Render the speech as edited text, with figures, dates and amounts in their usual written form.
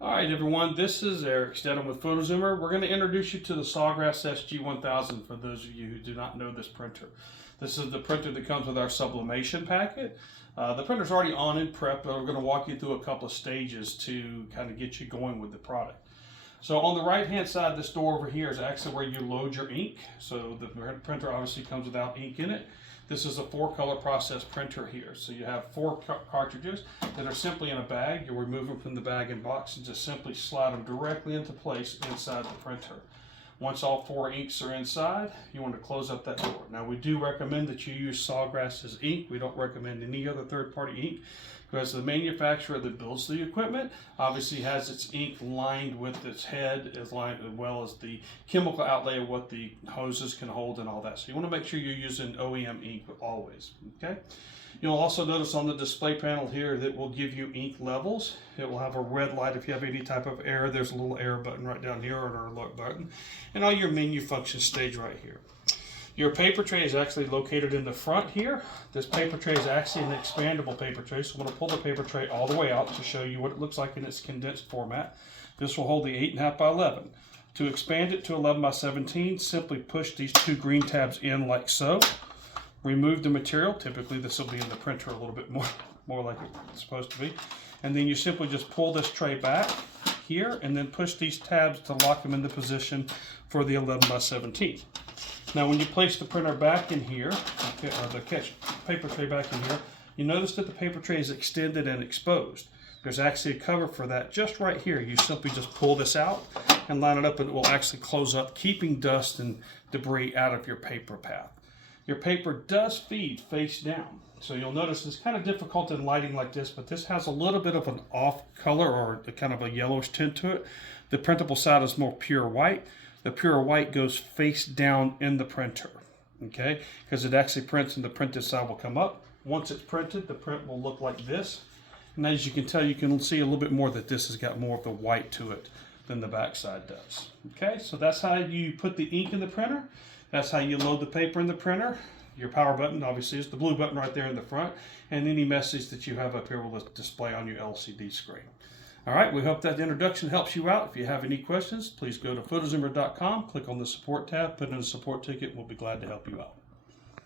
All right, everyone, this is Eric Stedham with PhotoZoomer. We're going to introduce you to the Sawgrass SG1000 for those of you who do not know this printer. This is the printer that comes with our sublimation packet. The printer's already on and prepped, but we're going to walk you through a couple of stages to kind of get you going with the product. So on the right-hand side, this door over here is actually where you load your ink. So the printer obviously comes without ink in it. This is a 4-color process printer here. So you have 4 cartridges that are simply in a bag. You'll remove them from the bag and box and just simply slide them directly into place inside the printer. Once all 4 inks are inside, you want to close up that door. Now we do recommend that you use Sawgrass's ink. We don't recommend any other third-party ink because the manufacturer that builds the equipment obviously has its ink lined with its head as well as the chemical outlay of what the hoses can hold and all that. So you want to make sure you're using OEM ink always, okay? You'll also notice on the display panel here that will give you ink levels. It will have a red light if you have any type of error. There's a little error button right down here or an alert button. And all your menu functions stage right here. Your paper tray is actually located in the front here. This paper tray is actually an expandable paper tray. So I'm going to pull the paper tray all the way out to show you what it looks like in its condensed format. This will hold the 8.5 by 11. To expand it to 11 by 17, simply push these 2 green tabs in like so. Remove the material. Typically this will be in the printer a little bit more like it's supposed to be. And then you simply just pull this tray back here and then push these tabs to lock them into position for the 11 by 17. Now when you place the printer back in here, the paper tray back in here, you notice that the paper tray is extended and exposed. There's actually a cover for that just right here. You simply just pull this out and line it up and it will actually close up, keeping dust and debris out of your paper path. Your paper does feed face down. So you'll notice it's kind of difficult in lighting like this, but this has a little bit of an off color or kind of a yellowish tint to it. The printable side is more pure white. The pure white goes face down in the printer, okay? Because it actually prints and the printed side will come up. Once it's printed, the print will look like this. And as you can tell, you can see a little bit more that this has got more of the white to it than the back side does. Okay, so that's how you put the ink in the printer. That's how you load the paper in the printer. Your power button obviously is the blue button right there in the front, and any message that you have up here will display on your LCD screen. All right, we hope that introduction helps you out. If you have any questions, please go to photozoomer.com, click on the support tab, put in a support ticket, and we'll be glad to help you out.